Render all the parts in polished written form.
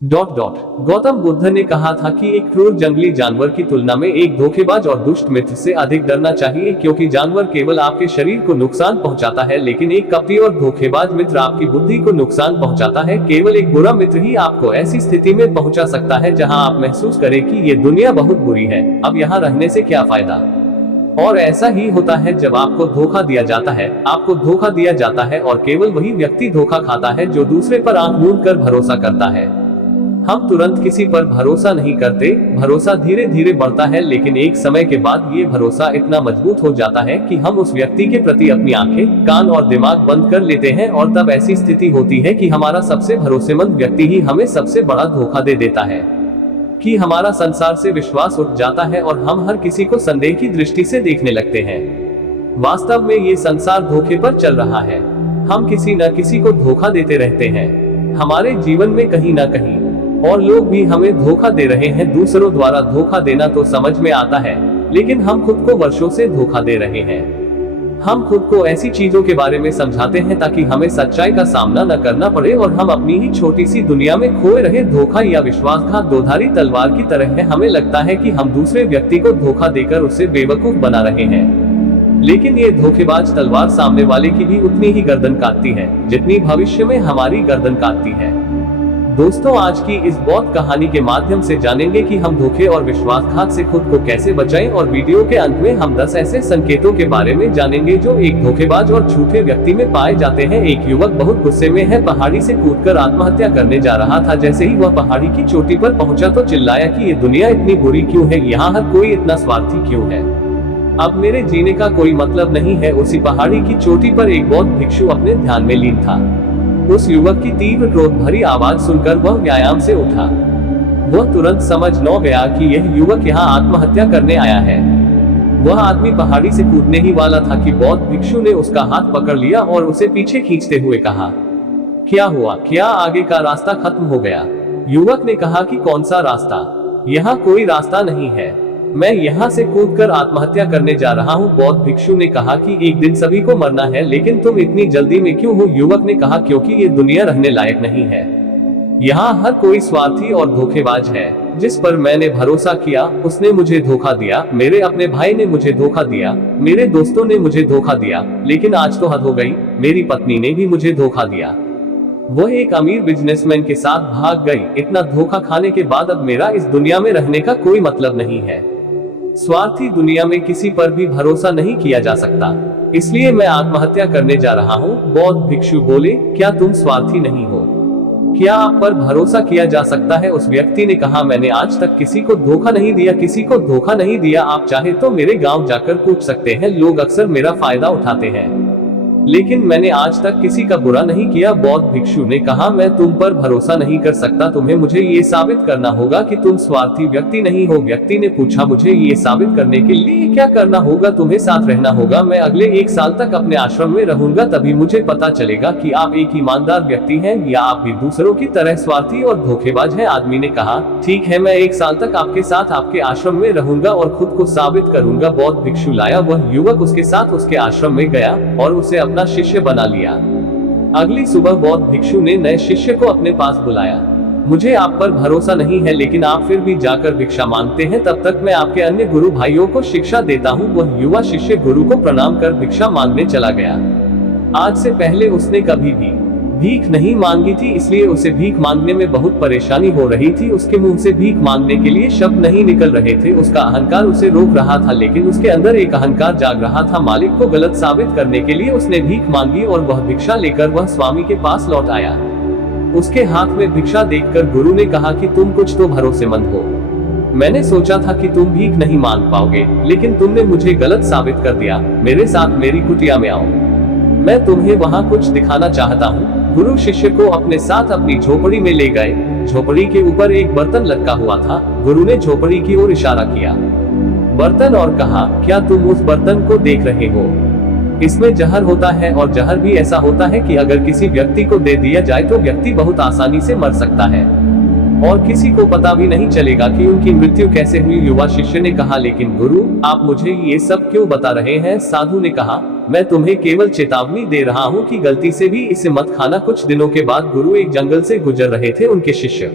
गौतम बुद्ध ने कहा था कि एक क्रूर जंगली जानवर की तुलना में एक धोखेबाज और दुष्ट मित्र से अधिक डरना चाहिए, क्योंकि जानवर केवल आपके शरीर को नुकसान पहुंचाता है, लेकिन एक कपटी और धोखेबाज मित्र आपकी बुद्धि को नुकसान पहुंचाता है। केवल एक बुरा मित्र ही आपको ऐसी स्थिति में पहुंचा सकता है जहां आप महसूस करें कि ये दुनिया बहुत बुरी है, अब यहाँ रहने से क्या फायदा। और ऐसा ही होता है जब आपको धोखा दिया जाता है। आपको धोखा दिया जाता है और केवल वही व्यक्ति धोखा खाता है जो दूसरे पर आंख मूंद कर भरोसा करता है। हम तुरंत किसी पर भरोसा नहीं करते, भरोसा धीरे धीरे बढ़ता है, लेकिन एक समय के बाद ये भरोसा इतना मजबूत हो जाता है कि हम उस व्यक्ति के प्रति अपनी आंखें, कान और दिमाग बंद कर लेते हैं, और तब ऐसी स्थिति होती है कि हमारा सबसे भरोसेमंद व्यक्ति ही हमें सबसे बड़ा धोखा दे देता है, कि हमारा संसार से विश्वास उठ जाता है और हम हर किसी को संदेह की दृष्टि से देखने लगते हैं। वास्तव में ये संसार धोखे पर चल रहा है। हम किसी न किसी को धोखा देते रहते हैं हमारे जीवन में कहीं ना कहीं, और लोग भी हमें धोखा दे रहे हैं। दूसरों द्वारा धोखा देना तो समझ में आता है, लेकिन हम खुद को वर्षों से धोखा दे रहे हैं। हम खुद को ऐसी चीजों के बारे में समझाते हैं ताकि हमें सच्चाई का सामना न करना पड़े, और हम अपनी ही छोटी सी दुनिया में खोए रहे। धोखा या विश्वासघात दोधारी तलवार की तरह है। हमें लगता है कि हम दूसरे व्यक्ति को धोखा देकर उसे बेवकूफ बना रहे हैं, लेकिन ये धोखेबाज तलवार सामने वाले की भी उतनी ही गर्दन काटती है जितनी भविष्य में हमारी गर्दन काटती है। दोस्तों, आज की इस बहुत कहानी के माध्यम से जानेंगे कि हम धोखे और विश्वासघात से खुद को कैसे बचाएं, और वीडियो के अंत में हम 10 ऐसे संकेतों के बारे में जानेंगे जो एक धोखेबाज और झूठे व्यक्ति में पाए जाते हैं। एक युवक बहुत गुस्से में है, पहाड़ी से कूदकर आत्महत्या करने जा रहा था। जैसे ही वह पहाड़ी की चोटी पर पहुंचा तो चिल्लाया कि ये दुनिया इतनी बुरी क्यों है, यहाँ हर कोई इतना स्वार्थी क्यों है, अब मेरे जीने का कोई मतलब नहीं है। उसी पहाड़ी की चोटी पर एक बौद्ध भिक्षु अपने ध्यान में लीन था। उस युवक की तीव्र क्रोध भरी आवाज सुनकर वह व्यायाम से उठा। वह तुरंत समझ न गया कि यह युवक यहाँ आत्महत्या करने आया है। वह आदमी पहाड़ी से कूदने ही वाला था कि बौद्ध भिक्षु ने उसका हाथ पकड़ लिया और उसे पीछे खींचते हुए कहा, क्या हुआ, क्या आगे का रास्ता खत्म हो गया? युवक ने कहा कि कौन सा रास्ता, यहाँ कोई रास्ता नहीं है, मैं यहाँ से कूदकर आत्महत्या करने जा रहा हूँ। बौद्ध भिक्षु ने कहा कि एक दिन सभी को मरना है, लेकिन तुम इतनी जल्दी में क्यों हो? युवक ने कहा, क्योंकि ये दुनिया रहने लायक नहीं है। यहाँ हर कोई स्वार्थी और धोखेबाज है। जिस पर मैंने भरोसा किया उसने मुझे धोखा दिया, मेरे अपने भाई ने मुझे धोखा दिया, मेरे दोस्तों ने मुझे धोखा दिया, लेकिन आज तो हद हो गई, मेरी पत्नी ने भी मुझे धोखा दिया। वह एक अमीर बिजनेसमैन के साथ भाग गई। इतना धोखा खाने के बाद अब मेरा इस दुनिया में रहने का कोई मतलब नहीं है। स्वार्थी दुनिया में किसी पर भी भरोसा नहीं किया जा सकता, इसलिए मैं आत्महत्या करने जा रहा हूँ। बौद्ध भिक्षु बोले, क्या तुम स्वार्थी नहीं हो? क्या आप पर भरोसा किया जा सकता है? उस व्यक्ति ने कहा, मैंने आज तक किसी को धोखा नहीं दिया, किसी को धोखा नहीं दिया। आप चाहे तो मेरे गांव जाकर पूछ सकते हैं, लोग अक्सर मेरा फायदा उठाते हैं, लेकिन मैंने आज तक किसी का बुरा नहीं किया। बौद्ध भिक्षु ने कहा, मैं तुम पर भरोसा नहीं कर सकता, तुम्हें मुझे ये साबित करना होगा कि तुम स्वार्थी व्यक्ति नहीं हो। व्यक्ति ने पूछा, मुझे ये साबित करने के लिए क्या करना होगा? तुम्हें साथ रहना होगा, मैं अगले 1 साल तक अपने आश्रम में रहूंगा, तभी मुझे पता चलेगा कि आप एक ईमानदार व्यक्ति हैं या आप भी दूसरों की तरह स्वार्थी और धोखेबाज हैं। आदमी ने कहा, ठीक है, मैं 1 साल तक आपके साथ आपके आश्रम में रहूंगा और खुद को साबित करूंगा। बौद्ध भिक्षु लाया। वह युवक उसके साथ उसके आश्रम में गया और उसे अपना शिष्य बना लिया। अगली सुबह बौद्ध भिक्षु ने नए शिष्य को अपने पास बुलाया। मुझे आप पर भरोसा नहीं है, लेकिन आप फिर भी जाकर भिक्षा मांगते हैं, तब तक मैं आपके अन्य गुरु भाइयों को शिक्षा देता हूँ। वह युवा शिष्य गुरु को प्रणाम कर भिक्षा मांगने चला गया। आज से पहले उसने कभी भी भीख नहीं मांगी थी, इसलिए उसे भीख मांगने में बहुत परेशानी हो रही थी। उसके मुंह से भीख मांगने के लिए शब्द नहीं निकल रहे थे। उसका अहंकार उसे रोक रहा था, लेकिन उसके अंदर एक अहंकार जाग रहा था। मालिक को गलत साबित करने के लिए उसने भीख मांगी और वह भिक्षा लेकर वह स्वामी के पास लौट आया। उसके हाथ में भिक्षा देखकर गुरु ने कहा कि तुम कुछ तो भरोसेमंद हो। मैंने सोचा था कि तुम भीख नहीं मांग पाओगे, लेकिन तुमने मुझे गलत साबित कर दिया। मेरे साथ मेरी कुटिया में आओ, मैं तुम्हें वहाँ कुछ दिखाना चाहता हूँ। गुरु शिष्य को अपने साथ अपनी झोपड़ी में ले गए। झोपड़ी के ऊपर एक बर्तन लटका हुआ था। गुरु ने झोपड़ी की ओर इशारा किया, बर्तन, और कहा, क्या तुम उस बर्तन को देख रहे हो? इसमें जहर होता है, और जहर भी ऐसा होता है कि अगर किसी व्यक्ति को दे दिया जाए तो व्यक्ति बहुत आसानी से मर सकता है और किसी को पता भी नहीं चलेगा कि उनकी मृत्यु कैसे हुई। युवा शिष्य ने कहा, लेकिन गुरु, आप मुझे ये सब क्यों बता रहे हैं? साधु ने कहा, मैं तुम्हें केवल चेतावनी दे रहा हूँ कि गलती से भी इसे मत खाना। कुछ दिनों के बाद गुरु एक जंगल से गुजर रहे थे। उनके शिष्य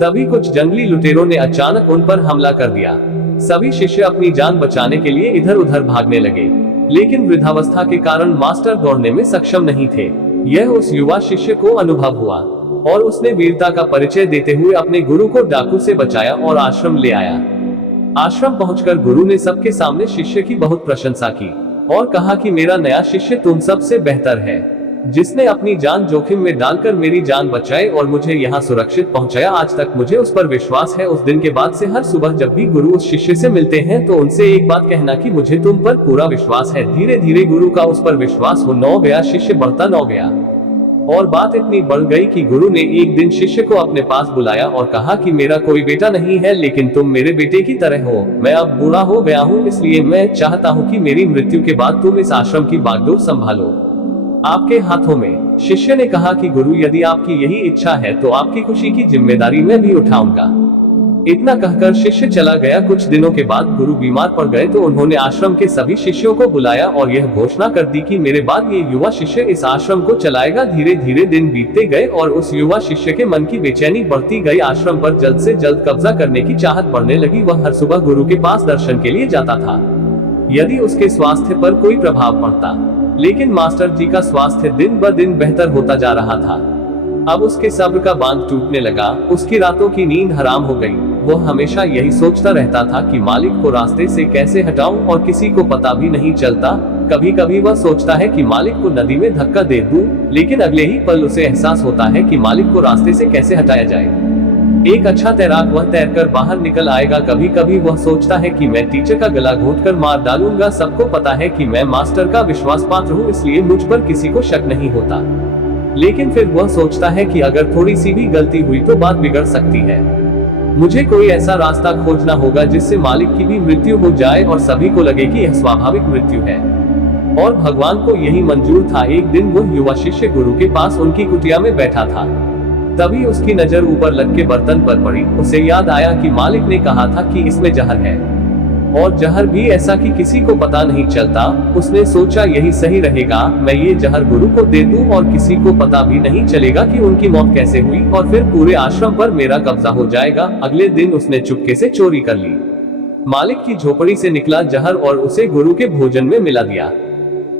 तभी कुछ जंगली लुटेरों ने अचानक उन पर हमला कर दिया। सभी शिष्य अपनी जान बचाने के लिए इधर उधर भागने लगे, लेकिन वृद्धावस्था के कारण मास्टर दौड़ने में सक्षम नहीं थे। यह उस युवा शिष्य को अनुभव हुआ और उसने वीरता का परिचय देते हुए अपने गुरु को डाकू से बचाया और आश्रम ले आया। आश्रम पहुंचकर गुरु ने सबके सामने शिष्य की बहुत प्रशंसा की और कहा कि मेरा नया शिष्य तुम सबसे बेहतर है, जिसने अपनी जान जोखिम में डालकर मेरी जान बचाई और मुझे यहाँ सुरक्षित पहुंचाया। आज तक मुझे उस पर विश्वास है। उस दिन के बाद से हर सुबह जब भी गुरु उस शिष्य से मिलते हैं तो उनसे एक बात कहना कि मुझे तुम पर पूरा विश्वास है। धीरे धीरे गुरु का उस पर विश्वास हो गया, शिष्य बढ़ता न गया और बात इतनी बढ़ गई कि गुरु ने एक दिन शिष्य को अपने पास बुलाया और कहा कि मेरा कोई बेटा नहीं है, लेकिन तुम मेरे बेटे की तरह हो। मैं अब बूढ़ा हो गया हूँ, इसलिए मैं चाहता हूँ कि मेरी मृत्यु के बाद तुम इस आश्रम की बागडोर संभालो, आपके हाथों में। शिष्य ने कहा कि गुरु, यदि आपकी यही इच्छा है तो आपकी खुशी की जिम्मेदारी मैं भी उठाऊंगा। इतना कहकर शिष्य चला गया। कुछ दिनों के बाद गुरु बीमार पड़ गए तो उन्होंने आश्रम के सभी शिष्यों को बुलाया और यह घोषणा कर दी कि मेरे बाद ये युवा शिष्य इस आश्रम को चलाएगा। धीरे धीरे दिन बीतते गए और उस युवा शिष्य के मन की बेचैनी बढ़ती गई। आश्रम पर जल्द से जल्द कब्जा करने की चाहत बढ़ने लगी। वह हर सुबह गुरु के पास दर्शन के लिए जाता था यदि उसके स्वास्थ्य पर कोई प्रभाव पड़ता, लेकिन मास्टर जी का स्वास्थ्य दिन ब दिन बेहतर होता जा रहा था। अब उसके सब्र का बांध टूटने लगा, उसकी रातों की नींद हराम हो गई। वह हमेशा यही सोचता रहता था कि मालिक को रास्ते से कैसे हटाऊं और किसी को पता भी नहीं चलता। कभी कभी वह सोचता है कि मालिक को नदी में धक्का दे दूं, लेकिन अगले ही पल उसे एहसास होता है कि मालिक को रास्ते से कैसे हटाया जाए। एक अच्छा तैराक वह तैरकर बाहर निकल आएगा। कभी कभी वह सोचता है कि मैं टीचर का गला घोंटकर मार डालूंगा। सबको पता है कि मैं मास्टर का विश्वास पात्र हूँ, इसलिए मुझ पर किसी को शक नहीं होता। लेकिन फिर वह सोचता है कि अगर थोड़ी सी भी गलती हुई तो बात बिगड़ सकती है। मुझे कोई ऐसा रास्ता खोजना होगा जिससे मालिक की भी मृत्यु हो जाए और सभी को लगे कि यह स्वाभाविक मृत्यु है। और भगवान को यही मंजूर था। एक दिन वह युवा शिष्य गुरु के पास उनकी कुटिया में बैठा था। तभी उसकी नजर ऊपर लग के बर्तन पर पड़ी। उसे याद आया कि मालिक ने कहा था कि इसमें जहर है और जहर भी ऐसा कि किसी को पता नहीं चलता। उसने सोचा यही सही रहेगा, मैं ये जहर गुरु को दे दूं और किसी को पता भी नहीं चलेगा कि उनकी मौत कैसे हुई और फिर पूरे आश्रम पर मेरा कब्जा हो जाएगा। अगले दिन उसने चुपके से चोरी कर ली। मालिक की झोपड़ी से निकला जहर और उसे गुरु के भोजन में मिला दिया।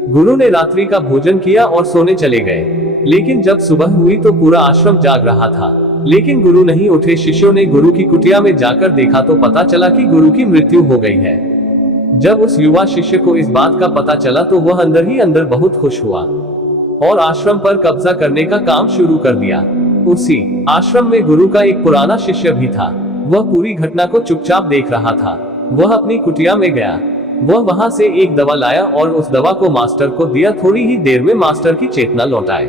गुरु ने रात्रि का भोजन किया और सोने चले गए। लेकिन जब सुबह हुई तो पूरा आश्रम जाग रहा था, लेकिन गुरु नहीं उठे। शिष्यों ने गुरु की कुटिया में जाकर देखा तो पता चला कि गुरु की मृत्यु हो गई है। जब उस युवा शिष्य को इस बात का पता चला तो वह अंदर ही अंदर बहुत खुश हुआ और आश्रम पर कब्जा करने का काम शुरू कर दिया। उसी आश्रम में गुरु का एक पुराना शिष्य भी था। वह पूरी घटना को चुपचाप देख रहा था। वह अपनी कुटिया में गया। वह वहां से एक दवा लाया और उस दवा को मास्टर को दिया। थोड़ी ही देर में मास्टर की चेतना लौट आई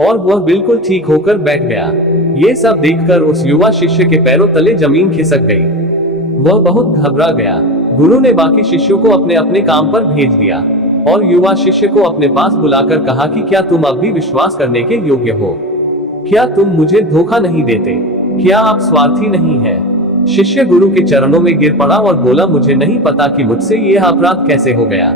और वह बिल्कुल ठीक होकर बैठ गया। ये सब देखकर उस युवा शिष्य के पैरों तले जमीन खिसक गई। वह बहुत घबरा गया। गुरु ने बाकी शिष्यों को अपने अपने काम पर भेज दिया और युवा शिष्य को अपने पास बुलाकर कहा कि क्या तुम अब भी विश्वास करने के योग्य हो? क्या तुम मुझे धोखा नहीं देते? क्या आप स्वार्थी नहीं हैं? शिष्य गुरु के चरणों में गिर पड़ा और बोला, मुझे नहीं पता कि मुझसे यह अपराध कैसे हो गया।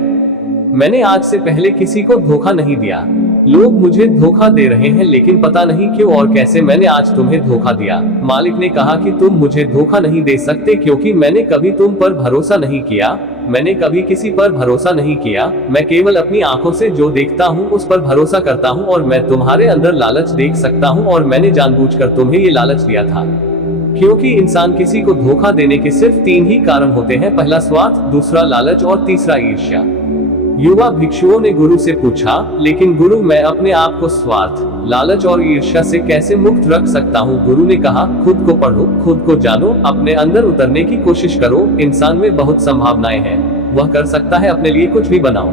मैंने आज से पहले किसी को धोखा नहीं दिया। लोग मुझे धोखा दे रहे हैं, लेकिन पता नहीं क्यों और कैसे मैंने आज तुम्हें धोखा दिया। मालिक ने कहा कि तुम मुझे धोखा नहीं दे सकते क्योंकि मैंने कभी तुम पर भरोसा नहीं किया। मैंने कभी किसी पर भरोसा नहीं किया। मैं केवल अपनी आंखों से जो देखता हूँ उस पर भरोसा करता हूँ और मैं तुम्हारे अंदर लालच देख सकता हूँ और मैंने जानबूझकर तुम्हें ये लालच दिया था। क्योंकि इंसान किसी को धोखा देने के सिर्फ 3 ही कारण होते हैं, पहला स्वार्थ, दूसरा लालच और तीसरा ईर्ष्या। युवा भिक्षुओं ने गुरु से पूछा, लेकिन गुरु मैं अपने आप को स्वार्थ, लालच और ईर्ष्या से कैसे मुक्त रख सकता हूँ? गुरु ने कहा, खुद को पढ़ो, खुद को जानो, अपने अंदर उतरने की कोशिश करो। इंसान में बहुत संभावनाएं हैं, वह कर सकता है, अपने लिए कुछ भी बनाओ,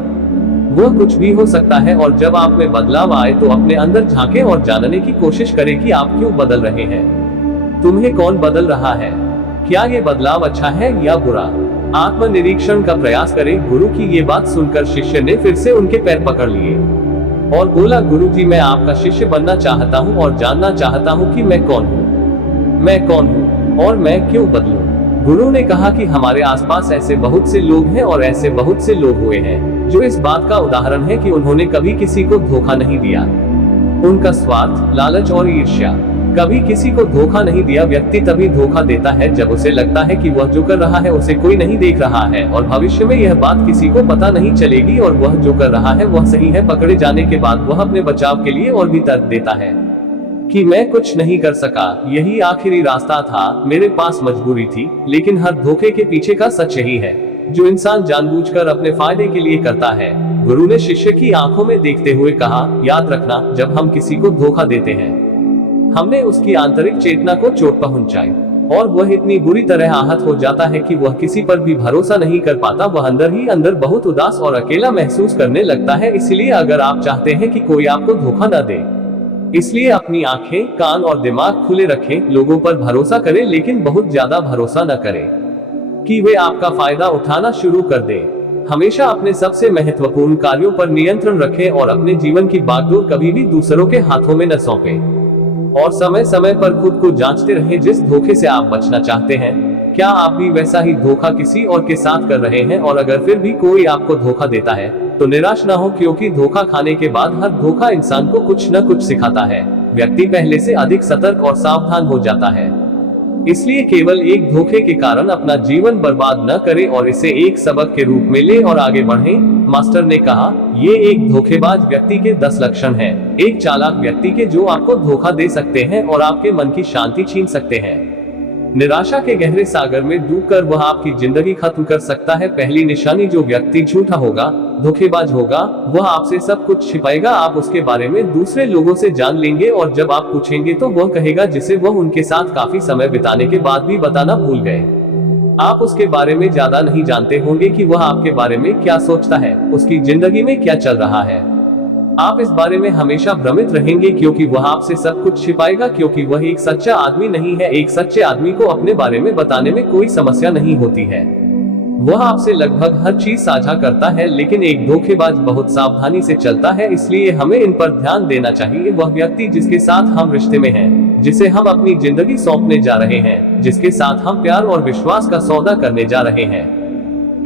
वह कुछ भी हो सकता है। और जब आप में बदलाव आए तो अपने अंदर झांके और जानने की कोशिश करें कि आप क्यों बदल रहे हैं, तुम्हें कौन बदल रहा है, क्या ये बदलाव अच्छा है या बुरा। आत्मनिरीक्षण का प्रयास करें। गुरु की ये बात सुनकर शिष्य ने फिर से उनके पैर पकड़ लिए और बोला, गुरु जी मैं आपका शिष्य बनना चाहता हूँ और जानना चाहता हूँ कि मैं कौन हूँ और मैं क्यों बदलूं। गुरु ने कहा कि हमारे आसपास ऐसे बहुत से लोग हैं और ऐसे बहुत से लोग हुए हैं जो इस बात का उदाहरण है कि उन्होंने कभी किसी को धोखा नहीं दिया। उनका स्वार्थ, लालच और ईर्ष्या कभी किसी को धोखा नहीं दिया। व्यक्ति तभी धोखा देता है जब उसे लगता है कि वह जो कर रहा है उसे कोई नहीं देख रहा है और भविष्य में यह बात किसी को पता नहीं चलेगी और वह जो कर रहा है वह सही है। पकड़े जाने के बाद वह अपने बचाव के लिए और भी तर्क देता है कि मैं कुछ नहीं कर सका, यही आखिरी रास्ता था, मेरे पास मजबूरी थी। लेकिन हर धोखे के पीछे का सच यही है, जो इंसान जानबूझकर अपने फायदे के लिए करता है। गुरु ने शिष्य की आंखों में देखते हुए कहा, याद रखना, जब हम किसी को धोखा देते हैं हमने उसकी आंतरिक चेतना को चोट पहुंचाई और वह इतनी बुरी तरह आहत हो जाता है कि वह किसी पर भी भरोसा नहीं कर पाता। वह अंदर ही अंदर बहुत उदास और अकेला महसूस करने लगता है। इसलिए अगर आप चाहते हैं कि कोई आपको धोखा न दे, इसलिए अपनी आंखें, कान और दिमाग खुले रखें। लोगों पर भरोसा करें, लेकिन बहुत ज्यादा भरोसा न करें कि वे आपका फायदा उठाना शुरू कर दें। हमेशा अपने सबसे महत्वपूर्ण कार्यों पर नियंत्रण रखें और अपने जीवन की बागडोर कभी भी दूसरों के हाथों में न सौंपें। और समय समय पर खुद को जांचते रहें। जिस धोखे से आप बचना चाहते हैं, क्या आप भी वैसा ही धोखा किसी और के साथ कर रहे हैं? और अगर फिर भी कोई आपको धोखा देता है तो निराश ना हो, क्योंकि धोखा खाने के बाद हर धोखा इंसान को कुछ न कुछ सिखाता है। व्यक्ति पहले से अधिक सतर्क और सावधान हो जाता है। इसलिए केवल एक धोखे के कारण अपना जीवन बर्बाद न करें और इसे एक सबक के रूप में ले और आगे बढ़ें। मास्टर ने कहा, ये एक धोखेबाज व्यक्ति के 10 लक्षण हैं। एक चालाक व्यक्ति के जो आपको धोखा दे सकते हैं और आपके मन की शांति छीन सकते हैं। निराशा के गहरे सागर में डूबकर वह आपकी जिंदगी खत्म कर सकता है। पहली निशानी, जो व्यक्ति झूठा होगा, धोखेबाज होगा, वह आपसे सब कुछ छिपाएगा। आप उसके बारे में दूसरे लोगों से जान लेंगे और जब आप पूछेंगे तो वह कहेगा जिसे वह उनके साथ काफी समय बिताने के बाद भी बताना भूल गए। आप उसके बारे में ज्यादा नहीं जानते होंगे कि वह आपके बारे में क्या सोचता है, उसकी जिंदगी में क्या चल रहा है। आप इस बारे में हमेशा भ्रमित रहेंगे क्योंकि वह आपसे सब कुछ छिपाएगा, क्योंकि वह एक सच्चा आदमी नहीं है। एक सच्चे आदमी को अपने बारे में बताने में कोई समस्या नहीं होती है। वह आपसे लगभग हर चीज साझा करता है, लेकिन एक धोखेबाज बहुत सावधानी से चलता है। इसलिए हमें इन पर ध्यान देना चाहिए। वह व्यक्ति जिसके साथ हम रिश्ते में हैं, जिसे हम अपनी जिंदगी सौंपने जा रहे हैं, जिसके साथ हम प्यार और विश्वास का सौदा करने जा रहे हैं,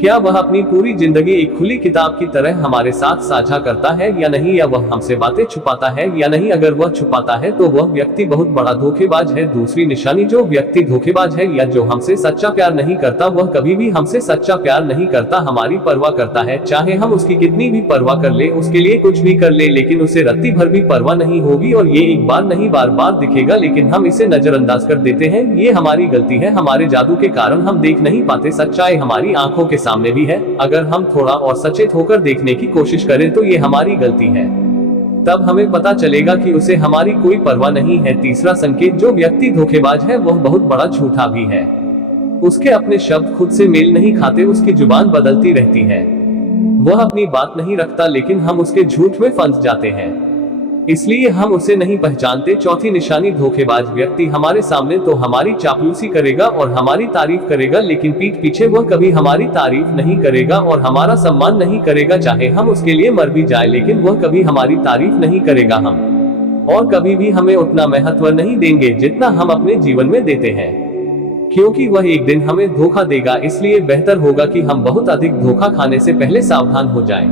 क्या वह अपनी पूरी जिंदगी एक खुली किताब की तरह हमारे साथ साझा करता है या नहीं, या वह हमसे बातें छुपाता है या नहीं। अगर वह छुपाता है तो वह व्यक्ति बहुत बड़ा धोखेबाज है। दूसरी निशानी, जो व्यक्ति धोखेबाज है या जो हमसे सच्चा प्यार नहीं करता, वह कभी भी हमसे सच्चा प्यार नहीं करता, हमारी परवाह करता है। चाहे हम उसकी कितनी भी परवाह कर ले, उसके लिए कुछ भी कर ले, लेकिन उसे रत्ती भर भी परवाह नहीं होगी और ये एक बार नहीं बार बार दिखेगा, लेकिन हम इसे नजरअंदाज कर देते हैं। ये हमारी गलती है। हमारे जादू के कारण हम देख नहीं पाते। सच्चाई हमारी आंखों के सामने भी है। अगर हम थोड़ा और सचेत होकर देखने की कोशिश करें तो ये हमारी गलती है। तब हमें पता चलेगा कि उसे हमारी कोई परवाह नहीं है। तीसरा संकेत, जो व्यक्ति धोखेबाज है वह बहुत बड़ा झूठा भी है। उसके अपने शब्द खुद से मेल नहीं खाते, उसकी जुबान बदलती रहती है। वह अपनी बात नहीं रखता, लेकिन हम उसके झूठ में फंस जाते हैं, इसलिए हम उसे नहीं पहचानते। चौथी निशानी, धोखेबाज व्यक्ति हमारे सामने तो हमारी चापलूसी करेगा और हमारी तारीफ करेगा, लेकिन पीठ पीछे वह कभी हमारी तारीफ नहीं करेगा और हमारा सम्मान नहीं करेगा। चाहे हम उसके लिए मर भी जाए, लेकिन वह कभी हमारी तारीफ नहीं करेगा। हम और कभी भी हमें उतना महत्व नहीं देंगे जितना हम अपने जीवन में देते हैं, क्योंकि वह एक दिन हमें धोखा देगा। इसलिए बेहतर होगा कि हम बहुत अधिक धोखा खाने से पहले सावधान हो जाएं।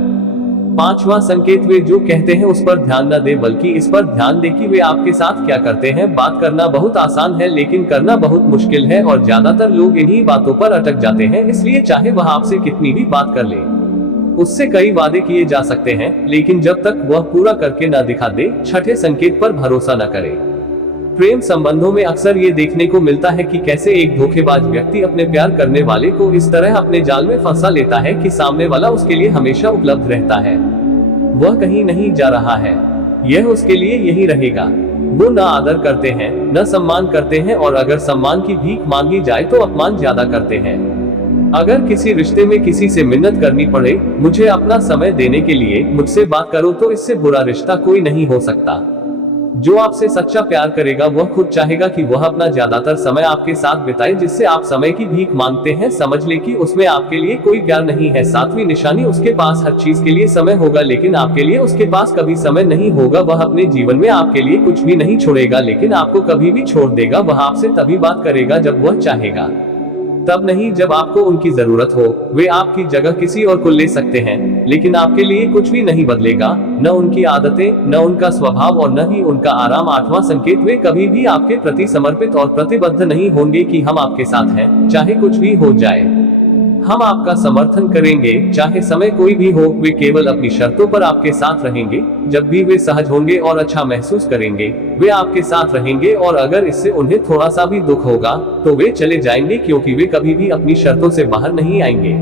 पांचवा संकेत, वे जो कहते हैं उस पर ध्यान न दे, बल्कि इस पर ध्यान दे कि वे आपके साथ क्या करते हैं। बात करना बहुत आसान है, लेकिन करना बहुत मुश्किल है और ज्यादातर लोग इन्हीं बातों पर अटक जाते हैं। इसलिए चाहे वह आपसे कितनी भी बात कर ले, उससे कई वादे किए जा सकते हैं, लेकिन जब तक वह पूरा करके न दिखा दे। छठे संकेत पर भरोसा न करे। प्रेम संबंधों में अक्सर ये देखने को मिलता है कि कैसे एक धोखेबाज व्यक्ति अपने प्यार करने वाले को इस तरह अपने जाल में फंसा लेता है कि सामने वाला उसके लिए हमेशा उपलब्ध रहता है। वह कहीं नहीं जा रहा है, यह उसके लिए यही रहेगा। वो न आदर करते हैं, न सम्मान करते हैं, और अगर सम्मान की भीख मांगी जाए तो अपमान ज्यादा करते हैं। अगर किसी रिश्ते में किसी से मिन्नत करनी पड़े, मुझे अपना समय देने के लिए, मुझसे बात करो, तो इससे बुरा रिश्ता कोई नहीं हो सकता। जो आपसे सच्चा प्यार करेगा वह खुद चाहेगा कि वह अपना ज्यादातर समय आपके साथ बिताए। जिससे आप समय की भीख मांगते हैं, समझ ले कि उसमें आपके लिए कोई प्यार नहीं है। सातवीं निशानी, उसके पास हर चीज के लिए समय होगा, लेकिन आपके लिए उसके पास कभी समय नहीं होगा। वह अपने जीवन में आपके लिए कुछ भी नहीं छोड़ेगा, लेकिन आपको कभी भी छोड़ देगा। वह आपसे तभी बात करेगा जब वह चाहेगा, तब नहीं जब आपको उनकी जरूरत हो। वे आपकी जगह किसी और को ले सकते हैं, लेकिन आपके लिए कुछ भी नहीं बदलेगा, न उनकी आदतें, न उनका स्वभाव और न ही उनका आराम। 8वां संकेत, वे कभी भी आपके प्रति समर्पित और प्रतिबद्ध नहीं होंगे कि हम आपके साथ हैं, चाहे कुछ भी हो जाए। हम आपका समर्थन करेंगे, चाहे समय कोई भी हो। वे केवल अपनी शर्तों पर आपके साथ रहेंगे। जब भी वे सहज होंगे और अच्छा महसूस करेंगे, वे आपके साथ रहेंगे, और अगर इससे उन्हें थोड़ा सा भी दुख होगा तो वे चले जाएंगे, क्योंकि वे कभी भी अपनी शर्तों से बाहर नहीं आएंगे।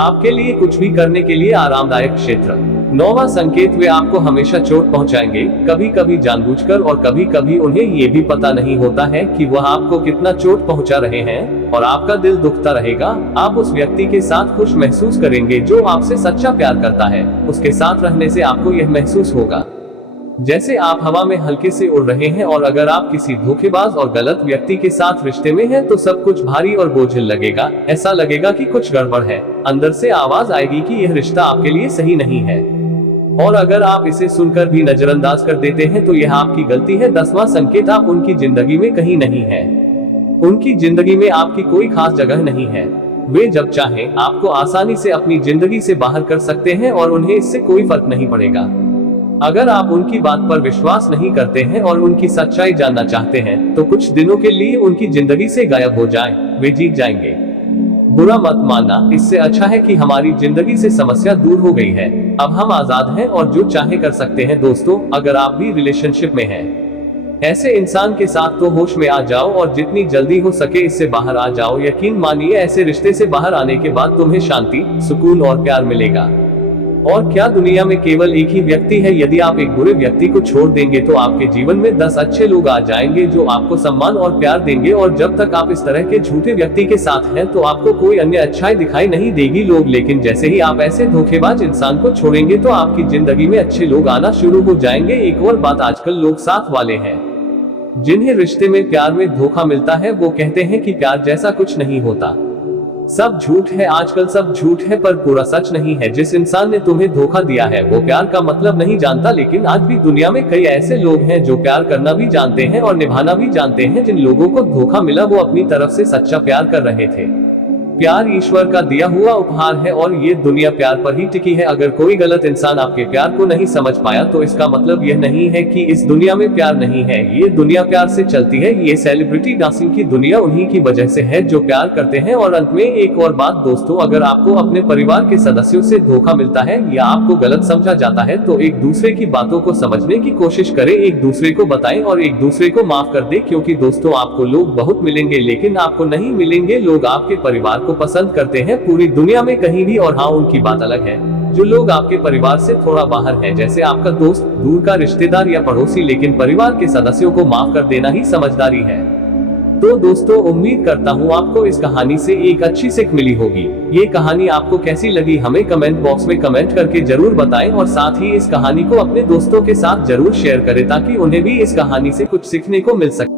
आपके लिए कुछ भी करने के लिए आरामदायक क्षेत्र। 9वां संकेत, वे आपको हमेशा चोट पहुंचाएंगे, कभी कभी जानबूझकर और कभी कभी उन्हें ये भी पता नहीं होता है कि वह आपको कितना चोट पहुंचा रहे हैं, और आपका दिल दुखता रहेगा। आप उस व्यक्ति के साथ खुश महसूस करेंगे जो आपसे सच्चा प्यार करता है। उसके साथ रहने से आपको यह महसूस होगा जैसे आप हवा में हल्के से उड़ रहे हैं, और अगर आप किसी धोखेबाज और गलत व्यक्ति के साथ रिश्ते में हैं तो सब कुछ भारी और बोझिल लगेगा। ऐसा लगेगा कि कुछ गड़बड़ है। अंदर से आवाज आएगी कि यह रिश्ता आपके लिए सही नहीं है, और अगर आप इसे सुनकर भी नजरअंदाज कर देते हैं तो यह आपकी गलती है। 10वां संकेत, आप उनकी जिंदगी में कहीं नहीं है। उनकी जिंदगी में आपकी कोई खास जगह नहीं है। वे जब चाहें आपको आसानी से अपनी जिंदगी से बाहर कर सकते हैं, और उन्हें इससे कोई फर्क नहीं पड़ेगा। अगर आप उनकी बात पर विश्वास नहीं करते हैं और उनकी सच्चाई जानना चाहते हैं, तो कुछ दिनों के लिए उनकी जिंदगी से गायब हो जाएं। वे जीत जाएंगे। बुरा मत मानना, इससे अच्छा है कि हमारी जिंदगी से समस्या दूर हो गई है। अब हम आजाद हैं और जो चाहे कर सकते हैं। दोस्तों, अगर आप भी रिलेशनशिप में हैं, ऐसे इंसान के साथ, तो होश में आ जाओ और जितनी जल्दी हो सके इससे बाहर आ जाओ। यकीन मानिए, ऐसे रिश्ते से बाहर आने के बाद तुम्हें शांति, सुकून और प्यार मिलेगा। और क्या दुनिया में केवल एक ही व्यक्ति है? यदि आप एक बुरे व्यक्ति को छोड़ देंगे तो आपके जीवन में 10 अच्छे लोग आ जाएंगे जो आपको सम्मान और प्यार देंगे, और जब तक आप इस तरह के झूठे व्यक्ति के साथ हैं तो आपको कोई अन्य अच्छाई दिखाई नहीं देगी लोग। लेकिन जैसे ही आप ऐसे धोखेबाज इंसान को छोड़ेंगे तो आपकी जिंदगी में अच्छे लोग आना शुरू हो जाएंगे। एक और बात, आजकल लोग साथ वाले हैं जिन्हें रिश्ते में प्यार में धोखा मिलता है, वो कहते हैं कि प्यार जैसा कुछ नहीं होता, सब झूठ है। आजकल सब झूठ है पर पूरा सच नहीं है। जिस इंसान ने तुम्हें धोखा दिया है वो प्यार का मतलब नहीं जानता, लेकिन आज भी दुनिया में कई ऐसे लोग हैं जो प्यार करना भी जानते हैं और निभाना भी जानते हैं। जिन लोगों को धोखा मिला वो अपनी तरफ से सच्चा प्यार कर रहे थे। प्यार ईश्वर का दिया हुआ उपहार है और ये दुनिया प्यार पर ही टिकी है। अगर कोई गलत इंसान आपके प्यार को नहीं समझ पाया तो इसका मतलब यह नहीं है कि इस दुनिया में प्यार नहीं है। ये दुनिया प्यार से चलती है। ये सेलिब्रिटी डांसिंग की दुनिया उन्हीं की वजह से है जो प्यार करते हैं। और अंत में एक और बात दोस्तों, अगर आपको अपने परिवार के सदस्यों से धोखा मिलता है या आपको गलत समझा जाता है तो एक दूसरे की बातों को समझने की कोशिश करें, एक दूसरे को बताएं और एक दूसरे को माफ कर दें। क्योंकि दोस्तों, आपको लोग बहुत मिलेंगे लेकिन आपको नहीं मिलेंगे लोग आपके परिवार को पसंद करते हैं पूरी दुनिया में कहीं भी। और हाँ, उनकी बात अलग है जो लोग आपके परिवार से थोड़ा बाहर हैं, जैसे आपका दोस्त, दूर का रिश्तेदार या पड़ोसी। लेकिन परिवार के सदस्यों को माफ कर देना ही समझदारी है। तो दोस्तों, उम्मीद करता हूँ आपको इस कहानी से एक अच्छी सीख मिली होगी। ये कहानी आपको कैसी लगी हमें कमेंट बॉक्स में कमेंट करके जरूर बताएं, और साथ ही इस कहानी को अपने दोस्तों के साथ जरूर शेयर करें ताकि उन्हें भी इस कहानी से कुछ सीखने को मिल सके।